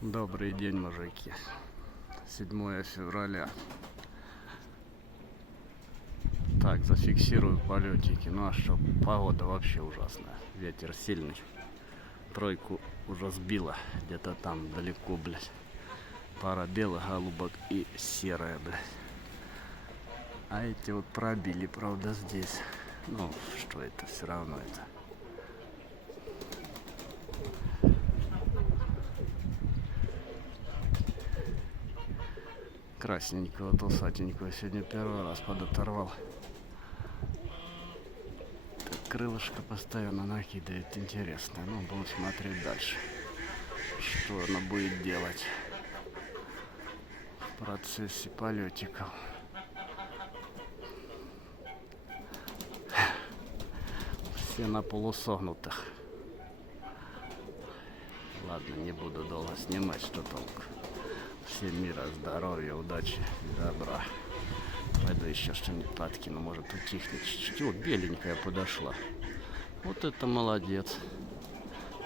Добрый день, мужики. 7 февраля. Так, зафиксирую полетики. Ну а что, погода вообще ужасная. Ветер сильный. Тройку уже сбила. Где-то там далеко, блядь. Пара белых голубок и серая, блядь. А эти вот пробили, правда, здесь. Ну, что это, все равно это. Красненького, толстенького сегодня первый раз подоторвал. Так, крылышко постоянно накидывает, интересно. Ну, будем смотреть дальше, что она будет делать в процессе полетиков. Все на полусогнутых. Ладно, не буду долго снимать, что толку. Всем мира, здоровья, удачи и добра. Пойду еще что-нибудь подкину, может утихнет чуть-чуть. Вот беленькая подошла. Вот это молодец.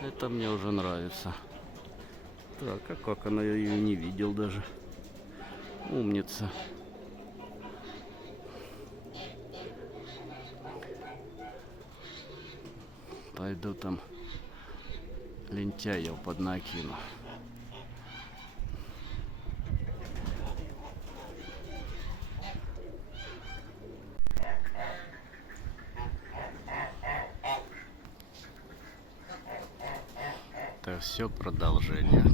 Это мне уже нравится. Так, а как она, я ее не видел даже. Умница. Пойду там лентяев поднакину. Это все продолжение.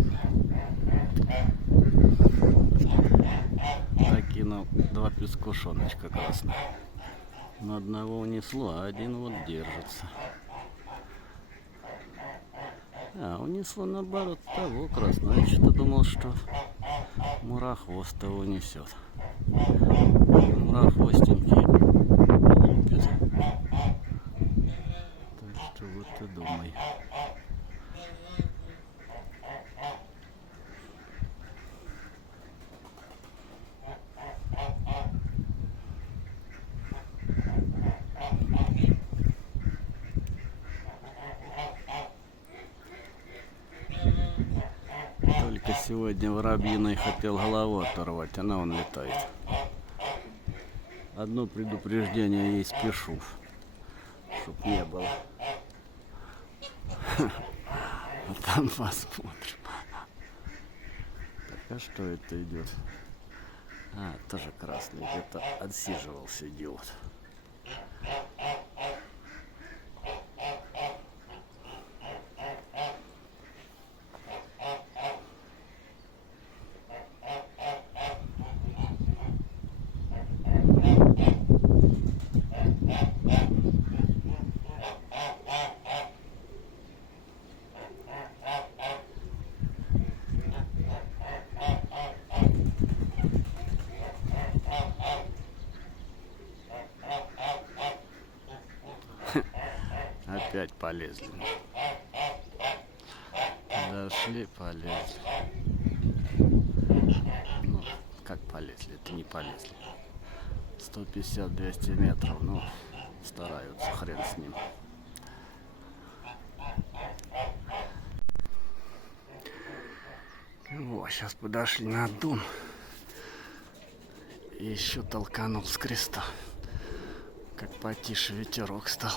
Накинул 2 пескушоночка красных. На одного унесло, а один вот держится. А, унесло наоборот того красного. Я что-то думал, что мурахвост его унесет. Мурахвостенький лупит. Так что вот и думай. Только сегодня воробьиной хотел голову оторвать, она вон летает. Одно предупреждение ей спешу, чтоб не было. Там посмотрим. Так, а что это идет? А, тоже красный, где-то отсиживался идиот. Опять полезли. Дошли, полезли. Ну, как полезли? Это не полезли. 150-200 метров, ну, стараются, хрен с ним. Во, сейчас подошли на дом. И еще толканул с креста. Как потише ветерок стал.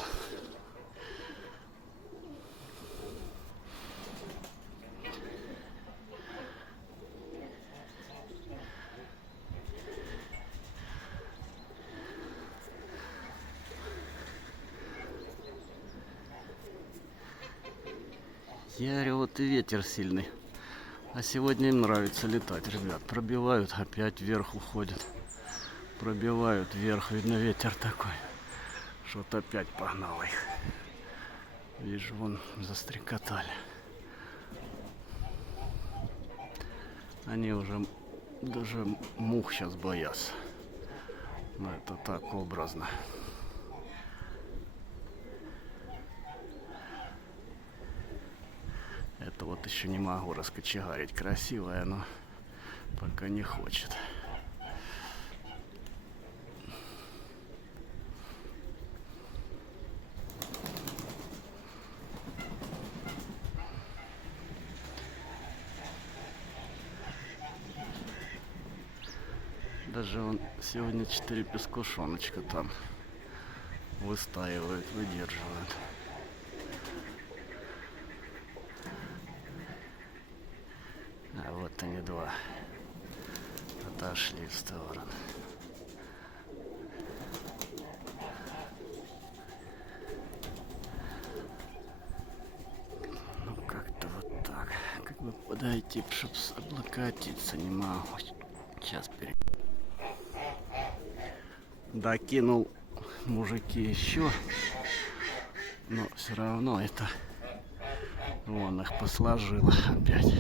Я говорю, вот и ветер сильный. А сегодня им нравится летать, ребят. Пробивают, опять вверх уходят. Пробивают вверх, видно ветер такой. Что-то опять погнал их. Вижу, вон застрекотали. Они уже даже мух сейчас боятся. Но это так образно. Это вот еще не могу раскочегарить. Красивая, но пока не хочет. Даже он сегодня 4 пескушоночка там выстаивают, выдерживают. А вот они два отошли в сторону. Ну как-то вот так. Как бы подойти, чтобы облокотиться не могу. Сейчас докинул мужики еще, но все равно это вон их посложило опять.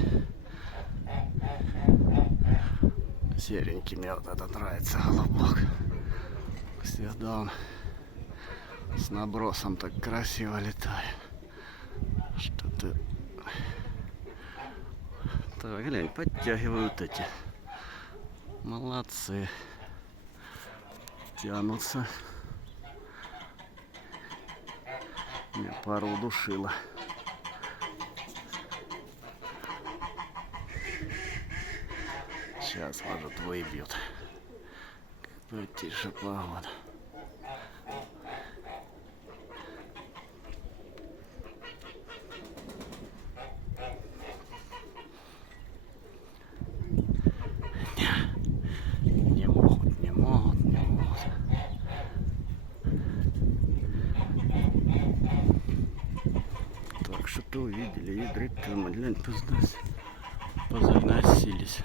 Серенький мне вот этот нравится голубок. Всегда он с набросом так красиво летает. Что ты... Так, глянь, подтягивают эти. Молодцы. Тянутся. Меня пару удушило. Сейчас, может, выбьют. Как бы тише погода. Не могут. Так, что-то увидели, ядрит там, глянь, позаносились.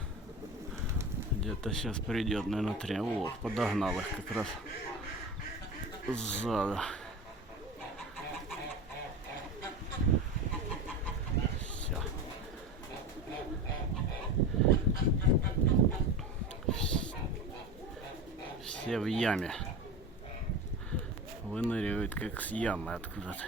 Где-то сейчас придет, наверное, тревог. Подогнал их как раз сзаду. Все. Все в яме. Выныривают как с ямы откуда-то.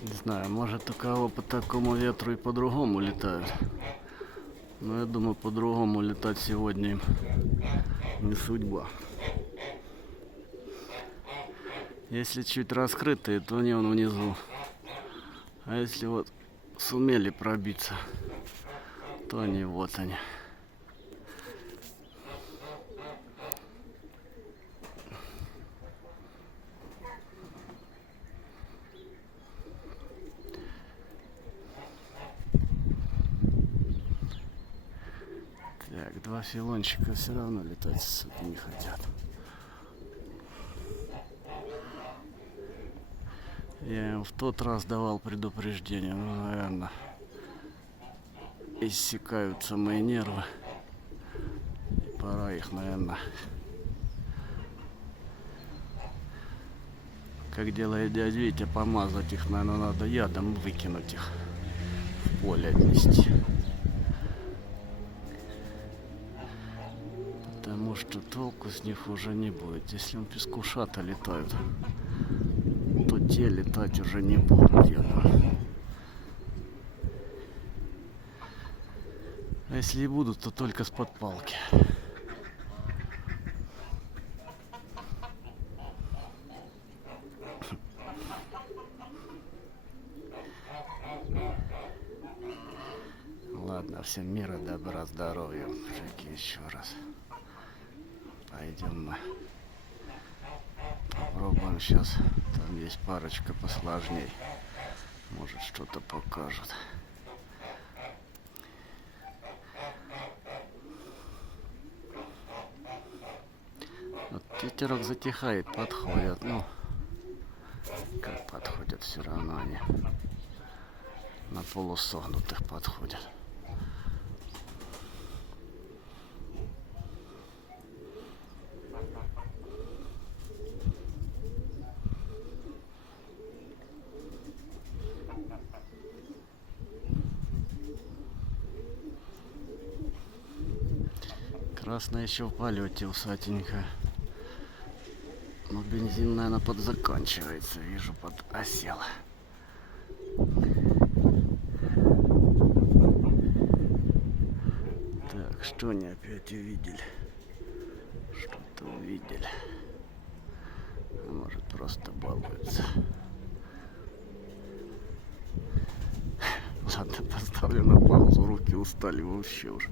Не знаю, может у кого по такому ветру и по-другому летают. Но я думаю, по-другому летать сегодня им не судьба. Если чуть раскрытые, то они вон внизу. А если вот сумели пробиться, то они вот они. Так, два филончика все равно летать сука, не хотят. Я им в тот раз давал предупреждение, ну, наверное, иссякаются мои нервы. И пора их, наверное, как делает дядя Витя, помазать их, наверное, надо ядом, выкинуть их, в поле отнести. Потому что толку с них уже не будет. Если он пескушата летают, то те летать уже не будут. А если и будут, то только с-под палки. Ладно, всем мира, добра, здоровья. Мужики, еще раз. Пойдем мы. Попробуем сейчас. Там есть парочка посложней. Может, что-то покажут. Вот ветерок затихает, подходят. Ну, как подходят, все равно они на полусогнутых подходят. Красная еще в полете, усатенькая. Ну, бензин, наверное, подзаканчивается. Вижу, подосел. Так, что они опять увидели? Что-то увидели. А может, просто балуются. Ладно, поставлю на паузу. Руки устали вообще уже.